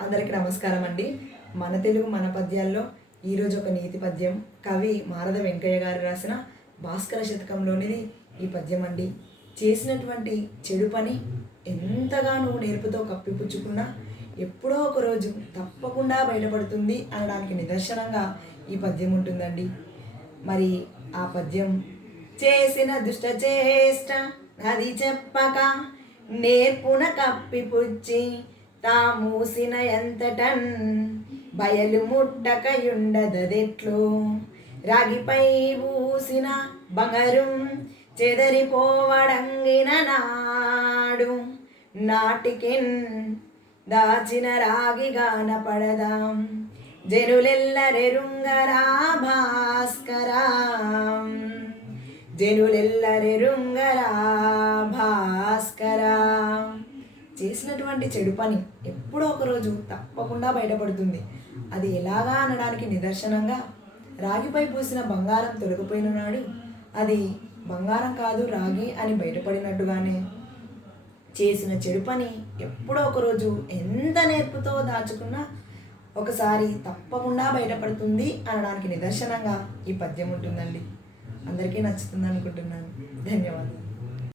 అందరికీ నమస్కారం అండి. మన తెలుగు మన పద్యాల్లో ఈరోజు ఒక నీతి పద్యం కవి మారద వెంకయ్య గారు రాసిన భాస్కర శతకంలోనిది ఈ పద్యం అండి. చేసినటువంటి చెడు పని ఎంతగా నువ్వు నేర్పుతో కప్పిపుచ్చుకున్నా ఎప్పుడో ఒక రోజు తప్పకుండా బయటపడుతుంది అనడానికి నిదర్శనంగా ఈ పద్యం ఉంటుందండి. మరి ఆ పద్యం చేసిన దుష్ట చేష్ట అది చెప్పక నేర్పున కప్పిపుచ్చి తా మూసిన ఎంతటన్ బయలు ముట్టకయుండదెట్లు రాగిపై ఊసిన బంగారం చెదరిపోవడంగిన నాడు నాటికిన్ దాచిన రాగిగాన పడదాం జనులెల్లరెరుంగరా భాస్కరా జనులెల్లరెరుంగరా భాస్కరా. చేసినటువంటి చెడు పని ఎప్పుడో ఒకరోజు తప్పకుండా బయటపడుతుంది. అది ఎలాగా అనడానికి నిదర్శనంగా రాగిపై పూసిన బంగారం తొలగిపోయిన నాడు అది బంగారం కాదు రాగి అని బయటపడినట్టుగానే చేసిన చెడు పని ఎప్పుడో ఒకరోజు ఎంత నేర్పుతో దాచుకున్నా ఒకసారి తప్పకుండా బయటపడుతుంది అనడానికి నిదర్శనంగా ఈ పద్యం ఉంటుందండి. అందరికీ నచ్చుతుంది అనుకుంటున్నాను. ధన్యవాదాలు.